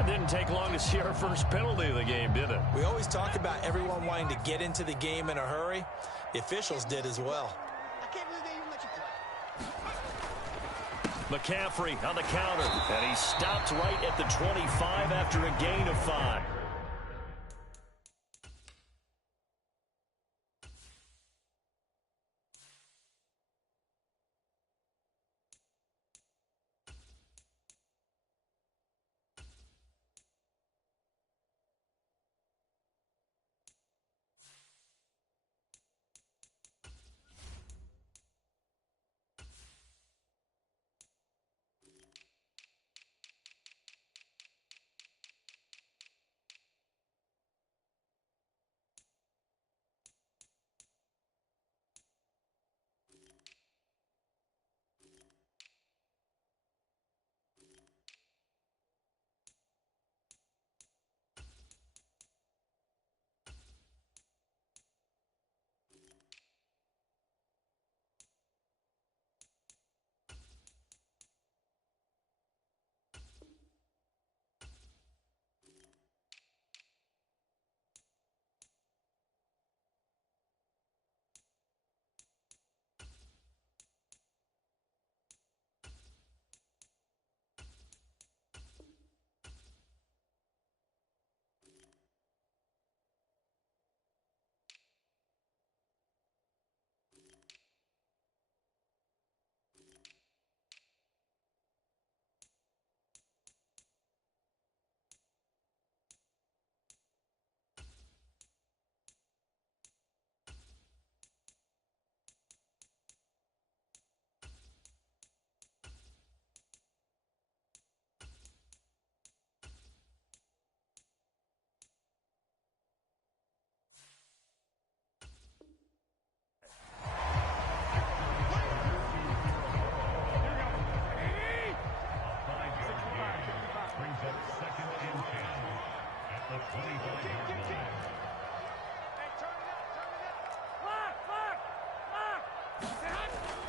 It didn't take long to see our first penalty of the game, did it? We always talk about everyone wanting to get into the game in a hurry. The officials did as well. McCaffrey on the counter, and he stopped right at the 25 after a gain of 5.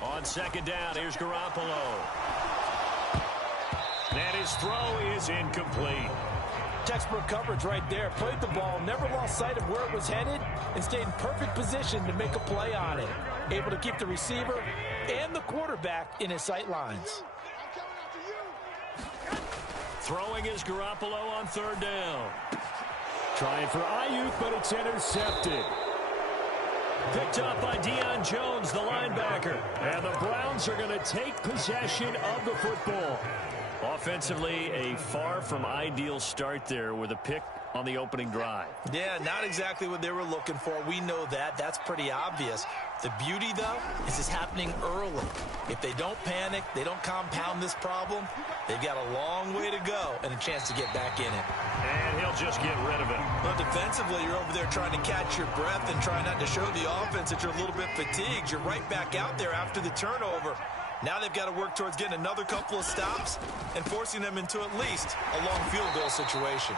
On second down, here's Garoppolo. And his throw is incomplete. Textbook coverage right there. Played the ball, never lost sight of where it was headed, and stayed in perfect position to make a play on it. Able to keep the receiver and the quarterback in his sight lines. Throwing is Garoppolo on third down. Trying for Ayuk, but it's intercepted. Picked up by Deion Jones, the linebacker. And the Browns are going to take possession of the football. Offensively, a far from ideal start there with a pick on the opening drive. Yeah, not exactly what they were looking for. We know that. That's pretty obvious. The beauty, though, is it's happening early. If they don't panic, they don't compound this problem, they've got a long way to go and a chance to get back in it. And he'll just get rid of it. But defensively, you're over there trying to catch your breath and try not to show the offense that you're a little bit fatigued. You're right back out there after the turnover. Now they've got to work towards getting another couple of stops and forcing them into at least a long field goal situation.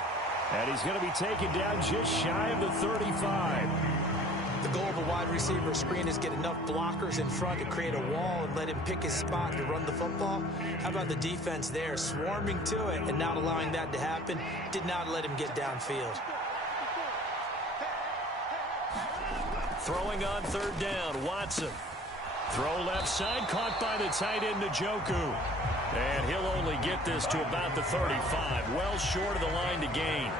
And he's going to be taken down just shy of the 35. The goal of a wide receiver screen is get enough blockers in front to create a wall and let him pick his spot to run the football. How about the defense there, swarming to it and not allowing that to happen? Did not let him get downfield. Throwing on third down, Watson. Throw left side, caught by the tight end, Njoku. And he'll only get this to about the 35, well short of the line to gain.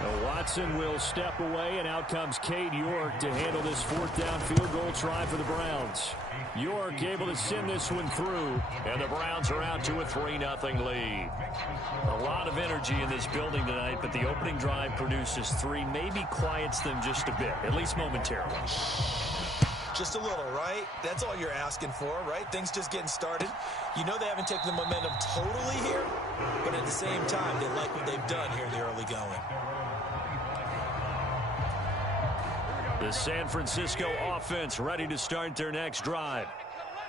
Well, Watson will step away, and out comes Cade York to handle this fourth down field goal try for the Browns. York able to send this one through, and the Browns are out to a 3-0 lead. A lot of energy in this building tonight, but the opening drive produces 3, maybe quiets them just a bit, at least momentarily. Just a little, right? That's all you're asking for, right? Things just getting started. You know they haven't taken the momentum totally here, but at the same time, they like what they've done here in the early going. The San Francisco offense ready to start their next drive.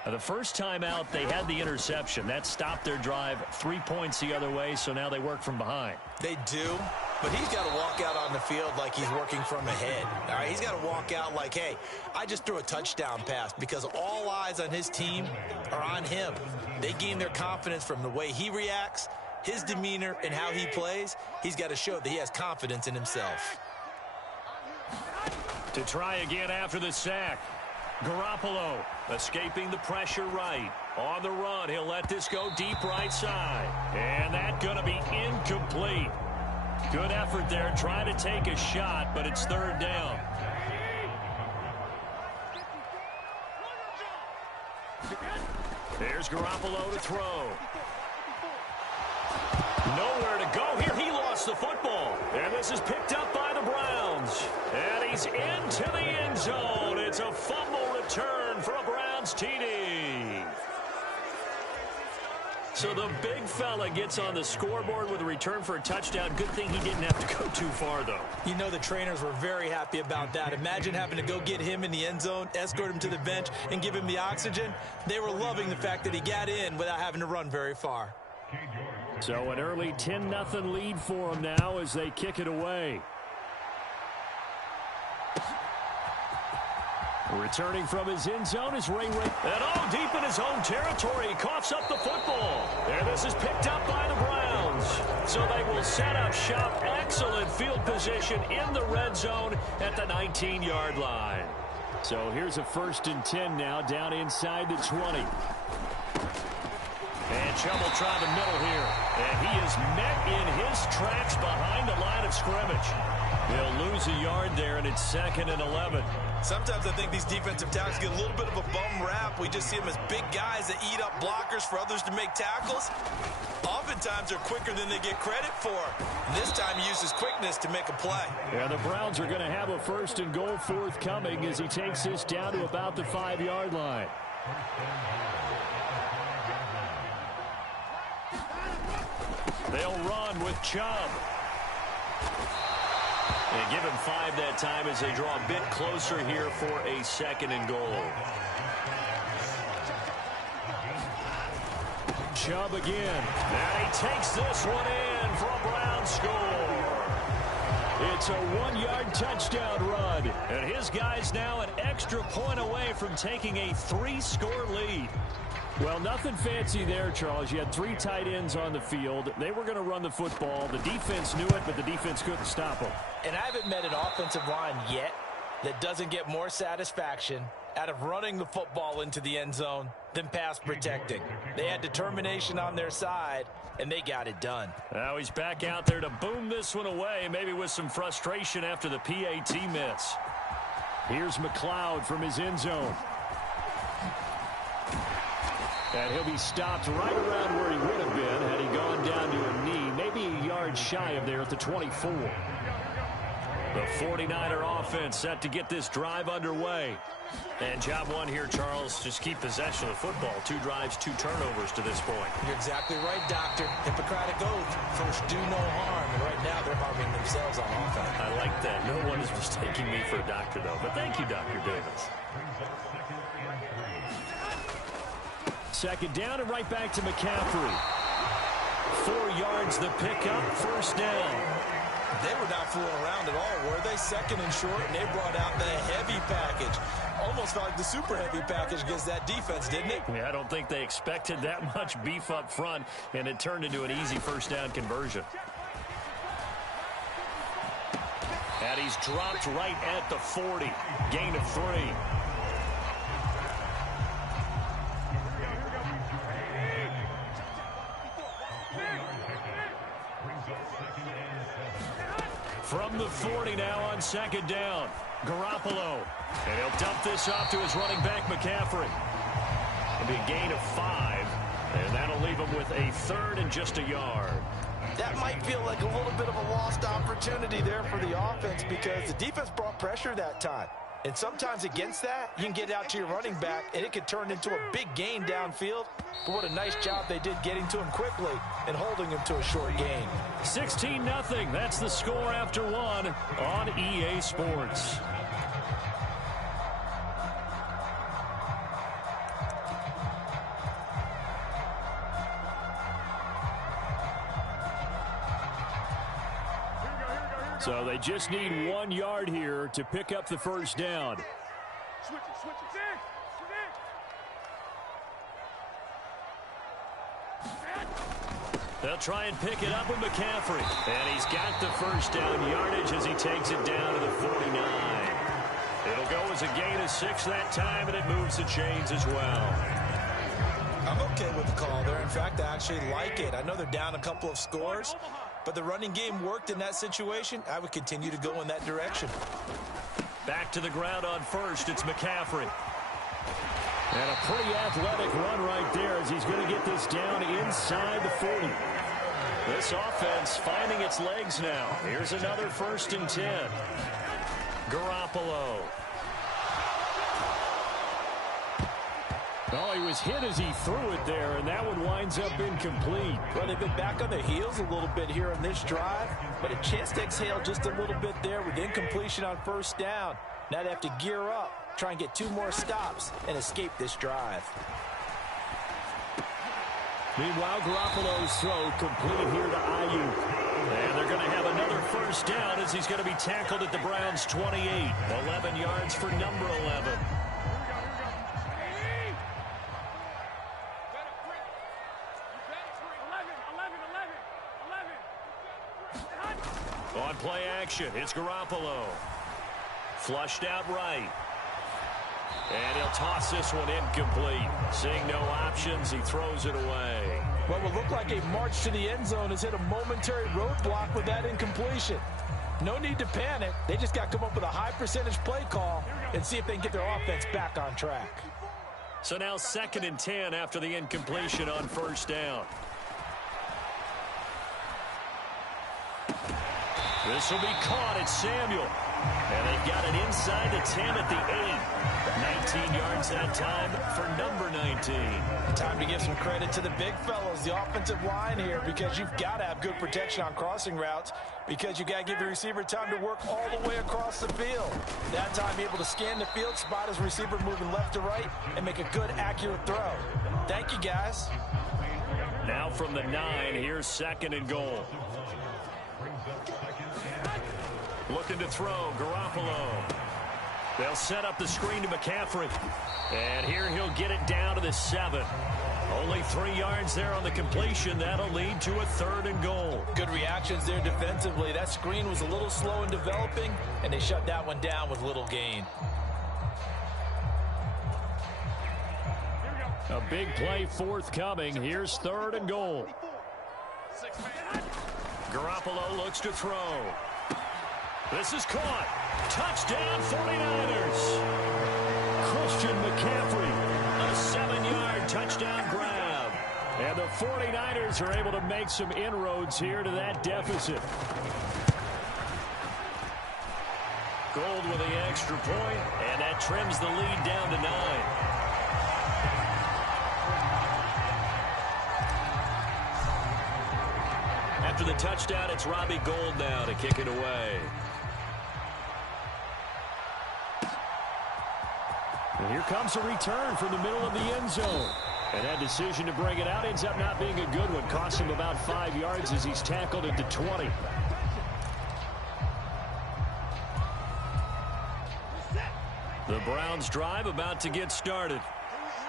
The first time out, they had the interception. That stopped their drive 3 points the other way, so now they work from behind. They do, but he's got to walk out on the field like he's working from ahead. All right, he's got to walk out like, hey, I just threw a touchdown pass, because all eyes on his team are on him. They gain their confidence from the way he reacts, his demeanor and how he plays, he's got to show that he has confidence in himself. To try again after the sack. Garoppolo escaping the pressure right. On the run, he'll let this go deep right side. And that's going to be incomplete. Good effort there, trying to take a shot, but it's third down. There's Garoppolo to throw. Nowhere to go here. He lost the football. And this is picked up by the Browns. And he's into the end zone. It's a fumble return for a Browns TD. So the big fella gets on the scoreboard with a return for a touchdown. Good thing he didn't have to go too far, though. You know the trainers were very happy about that. Imagine having to go get him in the end zone, escort him to the bench, and give him the oxygen. They were loving the fact that he got in without having to run very far. So an early 10-0 lead for them now as they kick it away. Returning from his end zone is Ray. And deep in his own territory, he coughs up the football. And this is picked up by the Browns. So they will set up shop. Excellent field position in the red zone at the 19-yard line. So here's a 1st and 10 now, down inside the 20. And Chubb will try the middle here. And he is met in his tracks behind the line of scrimmage. They'll lose a yard there, and it's 2nd and 11. Sometimes I think these defensive tackles get a little bit of a bum rap. We just see them as big guys that eat up blockers for others to make tackles. Oftentimes they're quicker than they get credit for. And this time he uses quickness to make a play. Yeah, the Browns are going to have a 1st and goal forthcoming as he takes this down to about the 5-yard line. They'll run with Chubb. And give him 5 that time as they draw a bit closer here for a 2nd and goal. Chubb again. And he takes this one in for a Brown score. It's a 1-yard touchdown run. And his guys now an extra point away from taking a 3-score lead. Well, nothing fancy there, Charles. You had 3 tight ends on the field. They were going to run the football. The defense knew it, but the defense couldn't stop them. And I haven't met an offensive line yet that doesn't get more satisfaction out of running the football into the end zone than pass protecting. They had determination on their side, and they got it done. Now he's back out there to boom this one away, maybe with some frustration after the PAT miss. Here's McLeod from his end zone. And he'll be stopped right around where he would have been had he gone down to a knee, maybe a yard shy of there at the 24. The 49er offense set to get this drive underway. And job one here, Charles, just keep possession of the football. 2 drives, 2 turnovers to this point. You're exactly right, Doctor. Hippocratic oath. First, do no harm. And right now, they're harming themselves on offense. I like that. No one is mistaking me for a doctor, though. But thank you, Dr. Davis. 2nd down and right back to McCaffrey. 4 yards the pickup, 1st down. They were not fooling around at all, were they? 2nd and short, and they brought out the heavy package. Almost felt like the super heavy package against that defense, didn't it? Yeah, I don't think they expected that much beef up front, and it turned into an easy 1st down conversion. And he's dropped right at the 40. Gain of 3. From the 40 now on 2nd down. Garoppolo. And he'll dump this off to his running back, McCaffrey. It'll be a gain of 5. And that'll leave him with a 3rd and just a yard. That might feel like a little bit of a lost opportunity there for the offense because the defense brought pressure that time. And sometimes against that, you can get out to your running back, and it could turn into a big gain downfield. But what a nice job they did getting to him quickly and holding him to a short gain. 16-0. That's the score after 1 on EA Sports. So they just need 1 yard here to pick up the 1st down. Switch it. They'll try and pick it up with McCaffrey. And he's got the first down yardage as he takes it down to the 49. It'll go as a gain of 6 that time, and it moves the chains as well. I'm okay with the call there. In fact, I actually like it. I know they're down a couple of scores, but the running game worked in that situation. I would continue to go in that direction. Back to the ground on first. It's McCaffrey. And a pretty athletic run right there as he's going to get this down inside the 40. This offense finding its legs now. Here's another 1st and 10. Garoppolo. Oh, he was hit as he threw it there, and that one winds up incomplete. Well, they've been back on their heels a little bit here on this drive, but a chance to exhale just a little bit there with incompletion on 1st down. Now they have to gear up, try and get 2 more stops, and escape this drive. Meanwhile, Garoppolo's throw completed here to Ayuk. And they're going to have another 1st down as he's going to be tackled at the Browns' 28. 11 yards for number 11. On play action, it's Garoppolo. Flushed out right. And he'll toss this one incomplete. Seeing no options, he throws it away. What will look like a march to the end zone has hit a momentary roadblock with that incompletion. No need to panic. They just got to come up with a high percentage play call and see if they can get their offense back on track. So now 2nd and 10 after the incompletion on 1st down. This will be caught. It's Samuel. And they've got it inside the 10 at the 8. 19 yards that time for number 19. Time to give some credit to the big fellows, the offensive line here, because you've got to have good protection on crossing routes, because you got to give the receiver time to work all the way across the field. That time, be able to scan the field, spot his receiver moving left to right, and make a good, accurate throw. Thank you, guys. Now from the 9, here's 2nd and goal. Looking to throw, Garoppolo. They'll set up the screen to McCaffrey. And here he'll get it down to the 7. Only 3 yards there on the completion. That'll lead to a 3rd and goal. Good reactions there defensively. That screen was a little slow in developing, and they shut that one down with little gain. A big play forthcoming. Here's 3rd and goal. Garoppolo looks to throw. This is caught. Touchdown 49ers. Christian McCaffrey. A 7-yard touchdown grab. And the 49ers are able to make some inroads here to that deficit. Gold with the extra point, and that trims the lead down to 9. After the touchdown, it's Robbie Gould now to kick it away. And here comes a return from the middle of the end zone. And that decision to bring it out ends up not being a good one. Cost him about 5 yards as he's tackled at the 20. The Browns drive about to get started.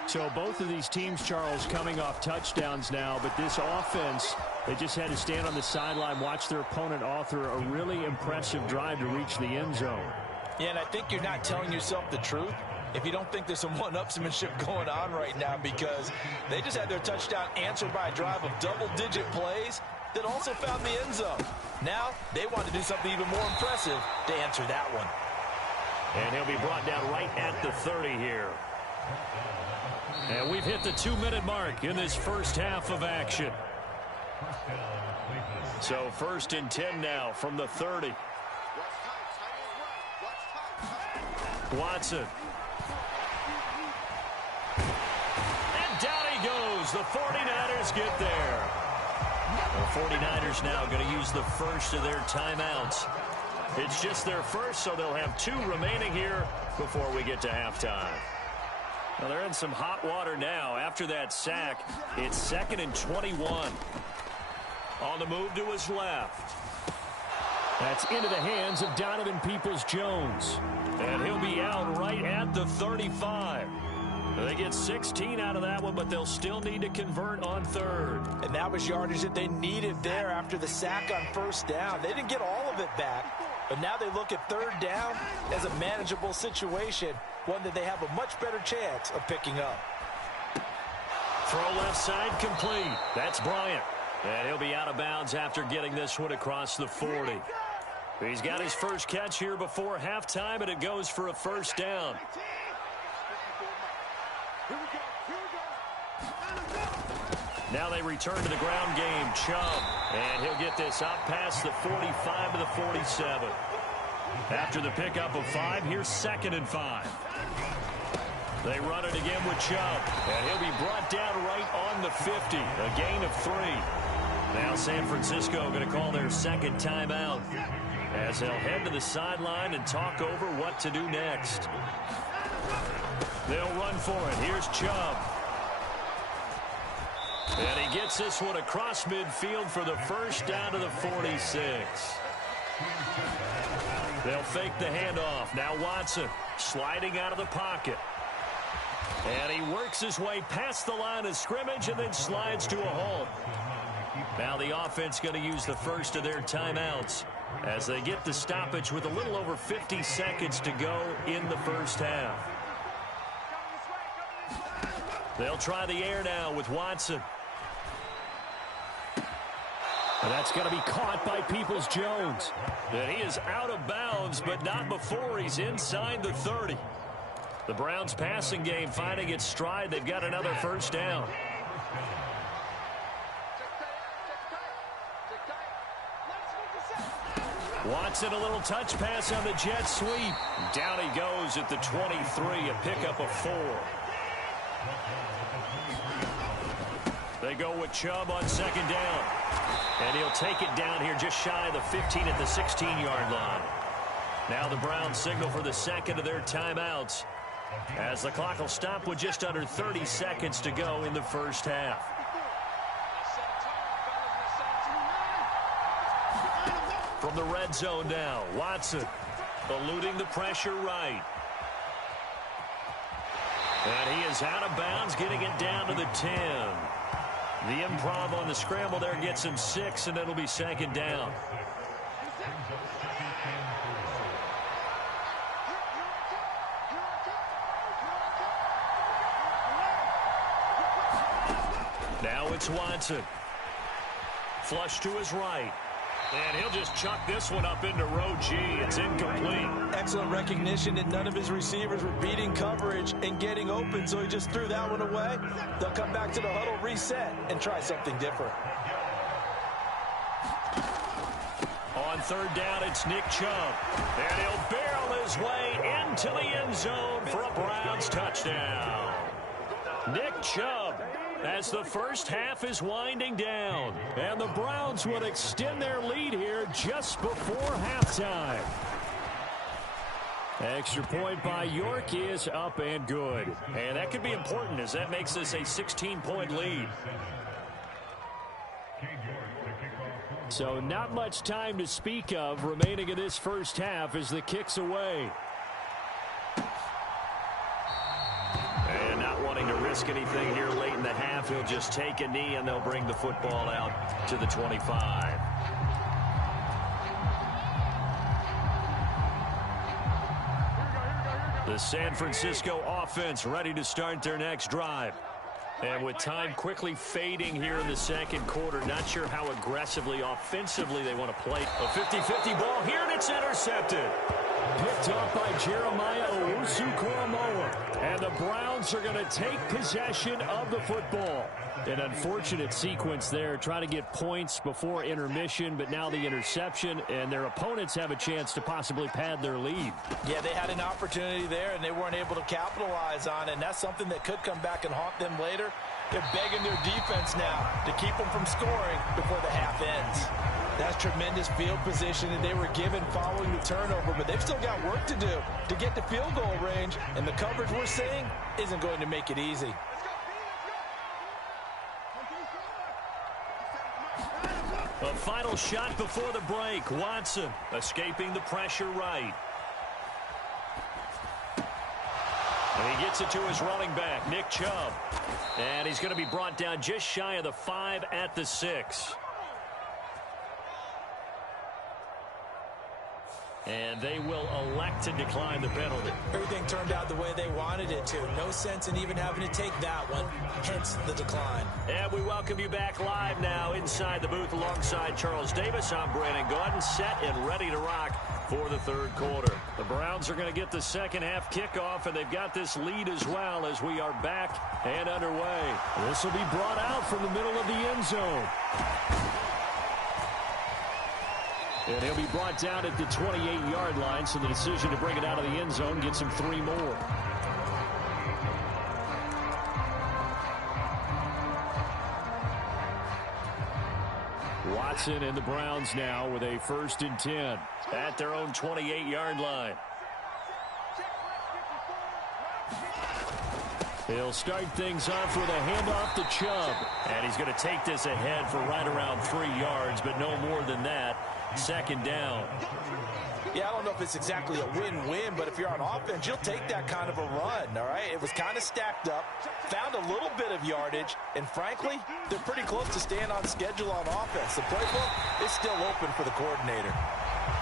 So both of these teams, Charles, coming off touchdowns now, but this offense, they just had to stand on the sideline, watch their opponent author a really impressive drive to reach the end zone. Yeah, and I think you're not telling yourself the truth if you don't think there's some one-upsmanship going on right now, because they just had their touchdown answered by a drive of double-digit plays that also found the end zone. Now they want to do something even more impressive to answer that one. And he'll be brought down right at the 30 here. And we've hit the 2-minute mark in this first half of action. So 1st and 10 now from the 30. Watson. And down he goes. The 49ers get there. The 49ers now going to use the first of their timeouts. It's just their first, so they'll have 2 remaining here before we get to halftime. Well, they're in some hot water now. After that sack, it's 2nd and 21. On the move to his left. That's into the hands of Donovan Peoples-Jones. And he'll be out right at the 35. They get 16 out of that one, but they'll still need to convert on third. And that was yardage that they needed there after the sack on first down. They didn't get all of it back, but now they look at third down as a manageable situation, one that they have a much better chance of picking up. Throw left side complete. That's Bryant. And he'll be out of bounds after getting this one across the 40. He's got his first catch here before halftime, and it goes for a first down. Now they return to the ground game. Chubb. And he'll get this out past the 45 to the 47. After the pickup of 5, here's 2nd and 5. They run it again with Chubb. And he'll be brought down right on the 50. A gain of 3. Now San Francisco going to call their second timeout, as they'll head to the sideline and talk over what to do next. They'll run for it. Here's Chubb. And he gets this one across midfield for the first down to the 46. They'll fake the handoff. Now Watson sliding out of the pocket. And he works his way past the line of scrimmage and then slides to a halt. Now the offense going to use the first of their timeouts as they get the stoppage with a little over 50 seconds to go in the first half. They'll try the air now with Watson. And that's going to be caught by Peoples-Jones. And he is out of bounds, but not before he's inside the 30. The Browns passing game finding its stride. They've got another first down. Watson, a little touch pass on the jet sweep. Down he goes at the 23, a pickup of 4. They go with Chubb on 2nd down. And he'll take it down here just shy of the 15 at the 16-yard line. Now the Browns signal for the second of their timeouts, as the clock will stop with just under 30 seconds to go in the first half. From the red zone now, Watson eluding the pressure right. And he is out of bounds, getting it down to the 10. The improv on the scramble there gets him 6, and it'll be 2nd down. Now it's Watson. Flush to his right. And he'll just chuck this one up into row G. It's incomplete. Excellent recognition that none of his receivers were beating coverage and getting open, so he just threw that one away. They'll come back to the huddle, reset, and try something different. On 3rd down, it's Nick Chubb. And he'll barrel his way into the end zone for a Browns touchdown. Nick Chubb, as the first half is winding down. And the Browns would extend their lead here just before halftime. Extra point by York is up and good. And that could be important, as that makes this a 16-point lead. So not much time to speak of remaining in this first half as the kick's away. And not wanting to risk anything here late in the half, he'll just take a knee and they'll bring the football out to the 25. The San Francisco offense ready to start their next drive. And with time quickly fading here in the second quarter, not sure how aggressively, offensively they want to play. A 50-50 ball here, and it's intercepted. Picked off by Jeremiah Owusu-Koramoah. And the Browns are going to take possession of the football. An unfortunate sequence there, trying to get points before intermission, but now the interception, and their opponents have a chance to possibly pad their lead. Yeah, they had an opportunity there, and they weren't able to capitalize on it, and that's something that could come back and haunt them later. They're begging their defense now to keep them from scoring before the half ends. That's tremendous field position that they were given following the turnover, but they've still got work to do to get to field goal range, and the coverage we're seeing isn't going to make it easy. A final shot before the break. Watson escaping the pressure right. And he gets it to his running back, Nick Chubb. And he's going to be brought down just shy of the 5 at the 6. And they will elect to decline the penalty. Everything turned out the way they wanted it to. No sense in even having to take that one, hence the decline. And we welcome you back live now inside the booth alongside Charles Davis. I'm Brandon Gaudin, set and ready to rock for the third quarter. The Browns are going to get the second half kickoff, and they've got this lead as well as we are back and underway. This will be brought out from the middle of the end zone. And he'll be brought down at the 28-yard line, so the decision to bring it out of the end zone gets him 3 more. Watson and the Browns now with a 1st and 10 at their own 28-yard line. He'll start things off with a handoff to Chubb. And he's going to take this ahead for right around 3 yards, but no more than that. 2nd down. Yeah, I don't know if it's exactly a win-win, but if you're on offense, you'll take that kind of a run, all right? It was kind of stacked up, found a little bit of yardage, and frankly, they're pretty close to staying on schedule on offense. The playbook is still open for the coordinator.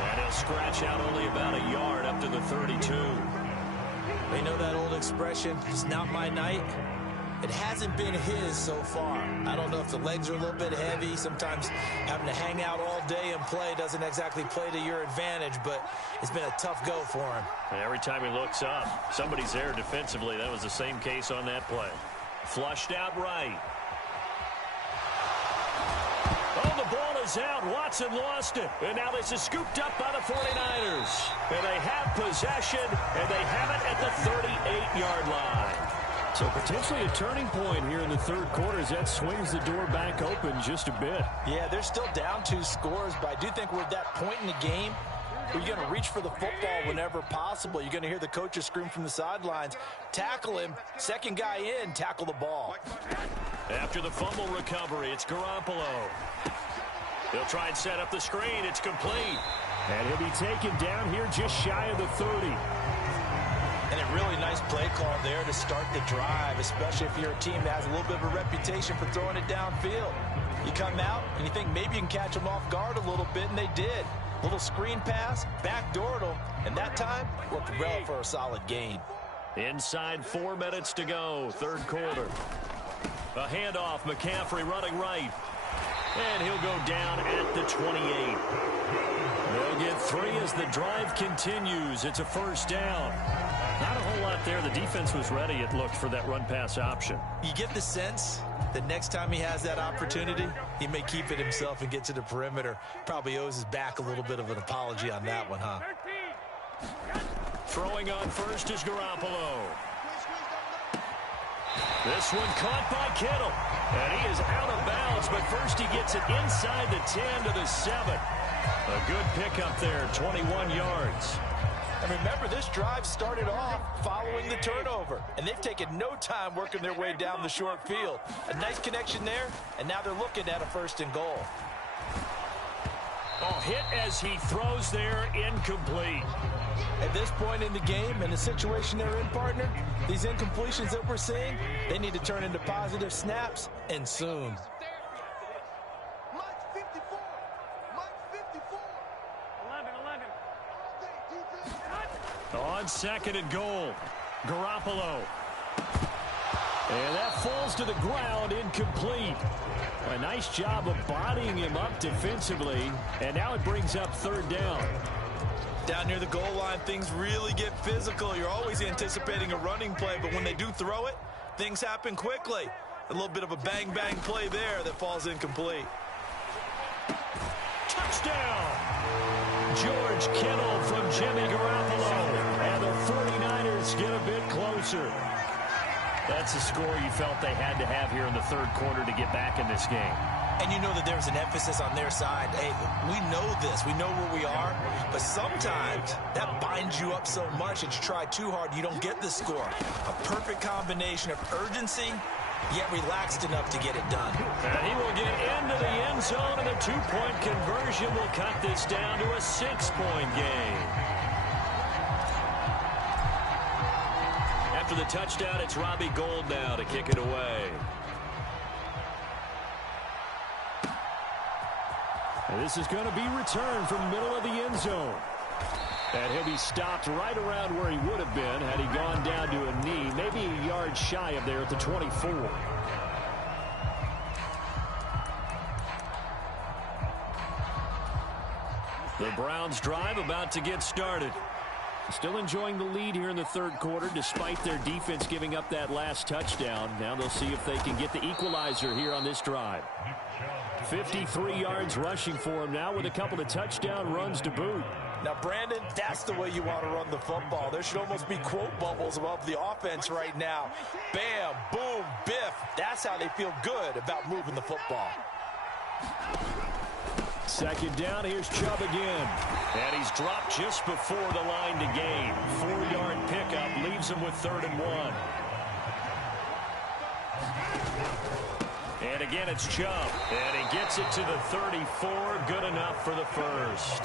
And he'll scratch out only about a yard up to the 32. They know that old expression, it's not my night. It hasn't been his so far. I don't know if the legs are a little bit heavy. Sometimes having to hang out all day and play doesn't exactly play to your advantage, but it's been a tough go for him. And every time he looks up, somebody's there defensively. That was the same case on that play. Flushed out right. Oh, the ball is out. Watson lost it. And now this is scooped up by the 49ers. And they have possession, and they have it at the 38-yard line. So potentially a turning point here in the third quarter as that swings the door back open just a bit. Yeah, they're still down 2 scores, but I do think we're at that point in the game where you're going to reach for the football whenever possible. You're going to hear the coaches scream from the sidelines, tackle him, second guy in, tackle the ball. After the fumble recovery, it's Garoppolo. He'll try and set up the screen. It's complete. And he'll be taken down here just shy of the 30. And a really nice play call there to start the drive, especially if you're a team that has a little bit of a reputation for throwing it downfield. You come out and you think maybe you can catch them off guard a little bit, and they did. Little screen pass, backdoored them, and that time worked well for a solid gain. Inside 4 minutes to go, third quarter. A handoff, McCaffrey running right. And he'll go down at the 28. They'll get 3 as the drive continues. It's a 1st down. Not a whole lot there. The defense was ready, it looked, for that run-pass option. You get the sense that next time he has that opportunity, he may keep it himself and get to the perimeter. Probably owes his back a little bit of an apology on that one, huh? Throwing on first is Garoppolo. This one caught by Kittle. And he is out of bounds, but first he gets it inside the 10 to the 7. A good pickup there, 21 yards. And remember, this drive started off following the turnover, and they've taken no time working their way down the short field. A nice connection there, and now they're looking at a 1st and goal. Oh, hit as he throws there, incomplete. At this point in the game and the situation they're in, partner, these incompletions that we're seeing, they need to turn into positive snaps, and soon. On 2nd and goal, Garoppolo. And that falls to the ground, incomplete. A nice job of bodying him up defensively, and now it brings up 3rd down. Down near the goal line, things really get physical. You're always anticipating a running play, but when they do throw it, things happen quickly. A little bit of a bang-bang play there that falls incomplete. Touchdown! George Kittle from Jimmy Garoppolo. And the 49ers get a bit closer. That's a score you felt they had to have here in the third quarter to get back in this game. And you know that there's an emphasis on their side. Hey, we know this. We know where we are. But sometimes that binds you up so much that you try too hard, you don't get the score. A perfect combination of urgency, yet relaxed enough to get it done. And he will get into the end zone, and the 2-point conversion will cut this down to a 6-point game. after the touchdown, it's Robbie Gould now to kick it away. And this is going to be returned from the middle of the end zone. And he'll be stopped right around where he would have been had he gone down to a knee, maybe a yard shy of there at the 24. The Browns drive about to get started. Still enjoying the lead here in the third quarter despite their defense giving up that last touchdown. Now they'll see if they can get the equalizer here on this drive. 53 yards rushing for him now with a couple of touchdown runs to boot. Now, Brandon, that's the way you want to run the football. There should almost be quote bubbles above the offense right now. Bam, boom, biff. That's how they feel good about moving the football. Second down, here's Chubb again. And he's dropped just before the line to gain. 4-yard pickup leaves him with 3rd and 1. And again, it's Chubb. And he gets it to the 34. Good enough for the first.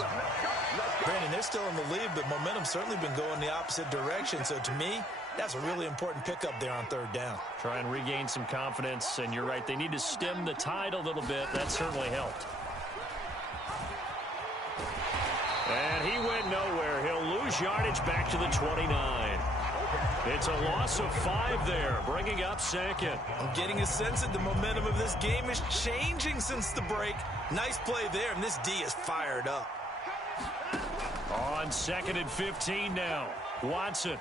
Brandon, they're still in the lead, but momentum's certainly been going the opposite direction. So to me, that's a really important pickup there on 3rd down. Try and regain some confidence. And you're right, they need to stem the tide a little bit. That certainly helped. And he went nowhere. He'll lose yardage back to the 29. It's a loss of 5 there, bringing up 2nd. I'm getting a sense that the momentum of this game is changing since the break. Nice play there, and this D is fired up. On 2nd and 15 now. Watson.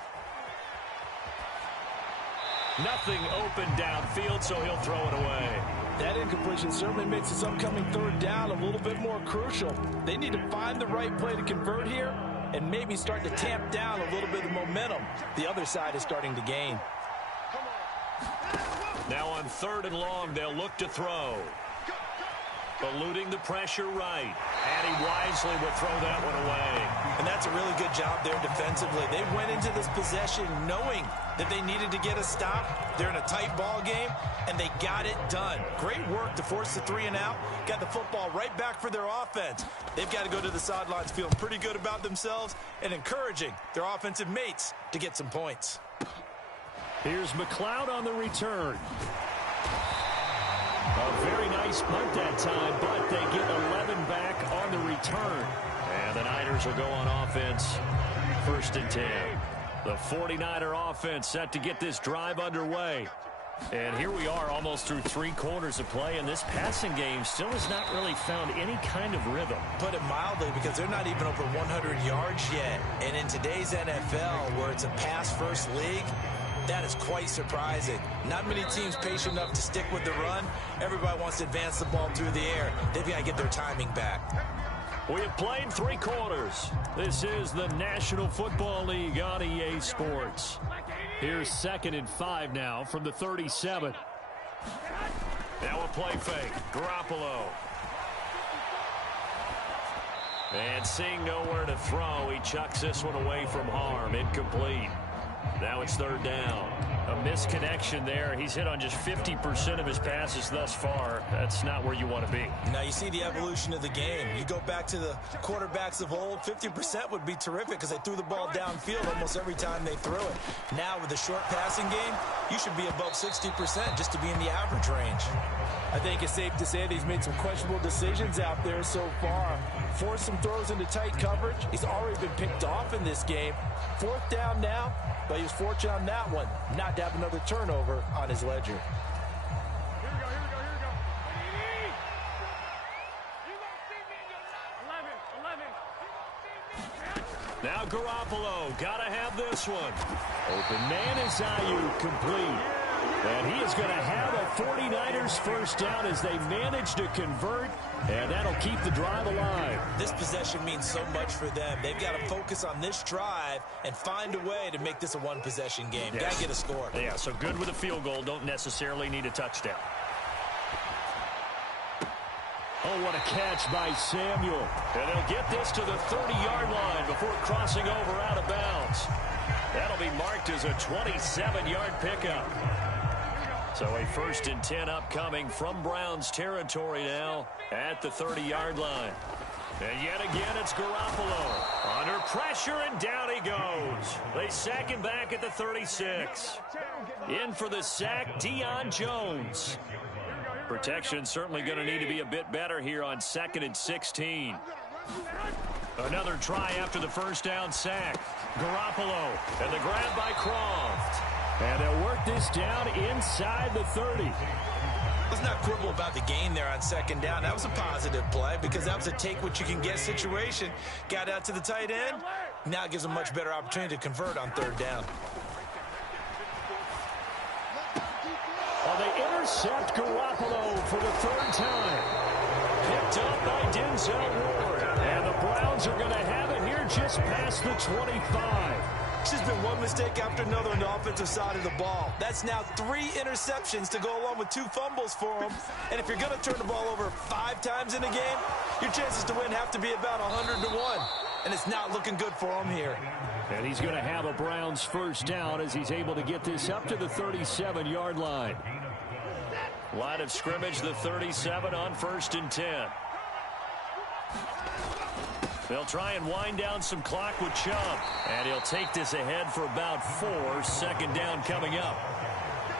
Nothing open downfield, so he'll throw it away. That incompletion certainly makes this upcoming 3rd down a little bit more crucial. They need to find the right play to convert here and maybe start to tamp down a little bit of momentum. The other side is starting to gain. Now on 3rd and long, they'll look to throw. Eluding the pressure right. And he wisely will throw that one away. And that's a really good job there defensively. They went into this possession knowing that they needed to get a stop. They're in a tight ball game, and they got it done. Great work to force the 3 and out. Got the football right back for their offense. They've got to go to the sidelines feeling pretty good about themselves and encouraging their offensive mates to get some points. Here's McLeod on the return. A very nice punt that time, but they get 11 back on the return. And the Niners will go on offense. 1st and 10. The 49er offense set to get this drive underway. And here we are almost through 3 quarters of play, and this passing game still has not really found any kind of rhythm. Put it mildly, because they're not even over 100 yards yet. And in today's NFL, where it's a pass-first league, that is quite surprising. Not many teams patient enough to stick with the run. Everybody wants to advance the ball through the air. They've got to get their timing back. We have played 3 quarters. This is the National Football League on EA Sports. Here's 2nd and 5 now from the 37. Now a play fake. Garoppolo. And seeing nowhere to throw, he chucks this one away from harm. Incomplete. Now it's 3rd down. A misconnection there. He's hit on just 50% of his passes thus far. That's not where you want to be. Now you see the evolution of the game. You go back to the quarterbacks of old, 50% would be terrific because they threw the ball downfield almost every time they threw it. Now with the short passing game, you should be above 60% just to be in the average range. I think it's safe to say that he's made some questionable decisions out there so far. Forced some throws into tight coverage. He's already been picked off in this game. 4th down now, but he was fortunate on that one not to have another turnover on his ledger. Now Garoppolo, gotta have this one. Open man is Ayuk, complete. And he is going to have a 49ers first down as they manage to convert, and that'll keep the drive alive. This possession means so much for them. They've got to focus on this drive and find a way to make this a one-possession game. Yes. Got to get a score. Yeah, so good with a field goal. Don't necessarily need a touchdown. Oh, what a catch by Samuel. And they'll get this to the 30-yard line before crossing over out of bounds. That'll be marked as a 27-yard pickup. So a 1st and 10 upcoming from Browns territory now at the 30-yard line. And yet again, it's Garoppolo Under pressure, and down he goes. They sack him back at the 36. In for the sack, Deion Jones. Protection certainly going to need to be a bit better here on 2nd and 16. Another try after the first down sack. Garoppolo, and the grab by Croft. And they'll work this down inside the 30. Let's not quibble about the gain there on 2nd down. That was a positive play because that was a take-what-you-can-get situation. Got out to the tight end. Now it gives them much better opportunity to convert on 3rd down. Well, they intercept Garoppolo for the 3rd time. Picked up by Denzel Ward. And the Browns are going to have it here just past the 25. It's just been one mistake after another on the offensive side of the ball. That's now 3 interceptions to go along with 2 fumbles for him. And if you're going to turn the ball over 5 times in a game, your chances to win have to be about 100 to 1. And it's not looking good for him here. And he's going to have a Browns first down as he's able to get this up to the 37-yard line. Line of scrimmage, the 37 on 1st and 10. They'll try and wind down some clock with Chubb. And he'll take this ahead for about 4. 2nd down coming up.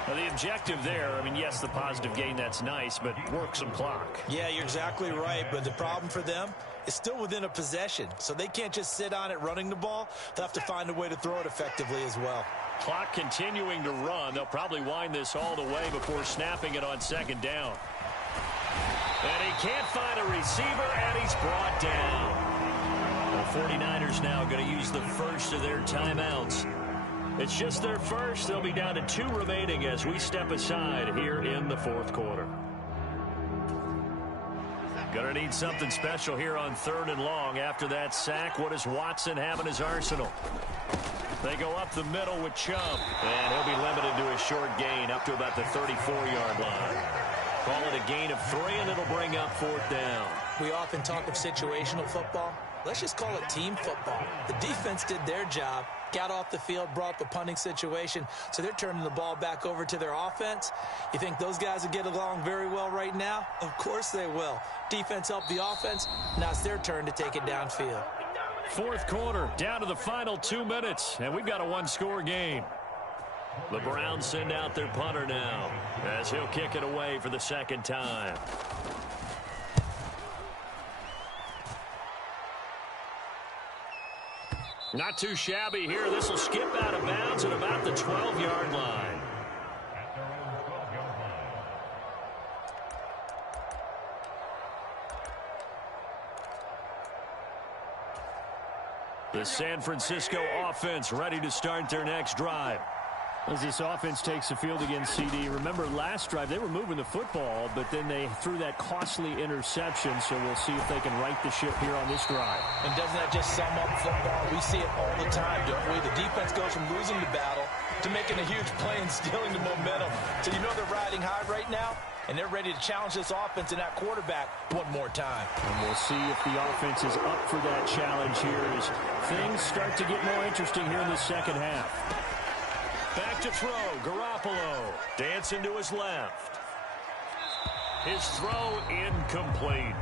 Now the objective there, I mean, yes, the positive gain, that's nice, but work some clock. Yeah, you're exactly right. But the problem for them is still within a possession. So they can't just sit on it running the ball. They'll have to find a way to throw it effectively as well. Clock continuing to run. They'll probably wind this all the way before snapping it on 2nd down. And he can't find a receiver, and he's brought down. The 49ers now going to use the first of their timeouts. It's just their first. They'll be down to 2 remaining as we step aside here in the 4th quarter. Going to need something special here on 3rd and long. After that sack, what does Watson have in his arsenal? They go up the middle with Chubb. And he'll be limited to a short gain up to about the 34-yard line. Call it a gain of 3, and it'll bring up 4th down. We often talk of situational football. Let's just call it team football. The defense did their job, got off the field, brought up a punting situation, so they're turning the ball back over to their offense. You think those guys will get along very well right now? Of course they will. Defense helped the offense. Now it's their turn to take it downfield. 4th quarter, down to the final 2 minutes, and we've got a 1-score game. The Browns send out their punter now as he'll kick it away for the 2nd time. Not too shabby here. This will skip out of bounds at about the 12-yard line. The San Francisco offense ready to start their next drive. As this offense takes the field against CD, remember last drive they were moving the football, but then they threw that costly interception, so we'll see if they can right the ship here on this drive. And doesn't that just sum up football? We see it all the time, don't we? The defense goes from losing the battle to making a huge play and stealing the momentum. So you know they're riding high right now, and they're ready to challenge this offense and that quarterback one more time. And we'll see if the offense is up for that challenge here as things start to get more interesting here in the 2nd half. Back to throw, Garoppolo, dancing to his left. His throw incomplete.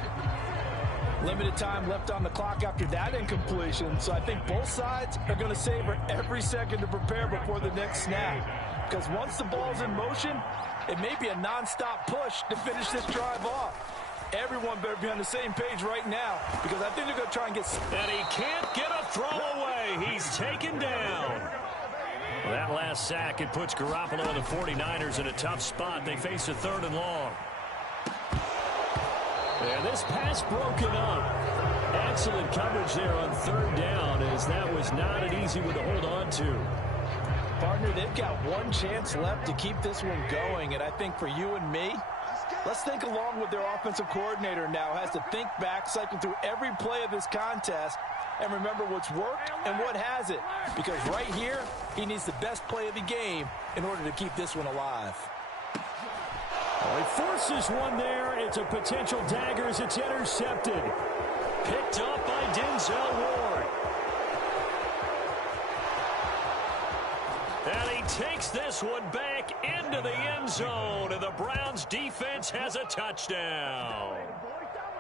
Limited time left on the clock after that incompletion, so I think both sides are going to savor every second to prepare before the next snap. Because once the ball's in motion, it may be a non-stop push to finish this drive off. Everyone better be on the same page right now, because I think they're going to try and get... And he can't get a throw away. He's taken down. Well, that last sack, it puts Garoppolo and the 49ers in a tough spot. They face a 3rd and long. And this pass broken up. Excellent coverage there on 3rd down, as that was not an easy one to hold on to. Partner, they've got one chance left to keep this one going, and I think for you and me, let's think along with their offensive coordinator now. Has to think back, cycle through every play of this contest, and remember what's worked and what hasn't. Because right here, he needs the best play of the game in order to keep this one alive. Oh, he forces one there. It's a potential dagger as it's intercepted. Picked up by Denzel Ward. And he takes this one back into the end zone, and the Browns defense has a touchdown.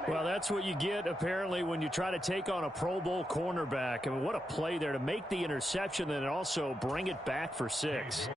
Well, that's what you get, apparently, when you try to take on a Pro Bowl cornerback. I mean, what a play there to make the interception and also bring it back for 6.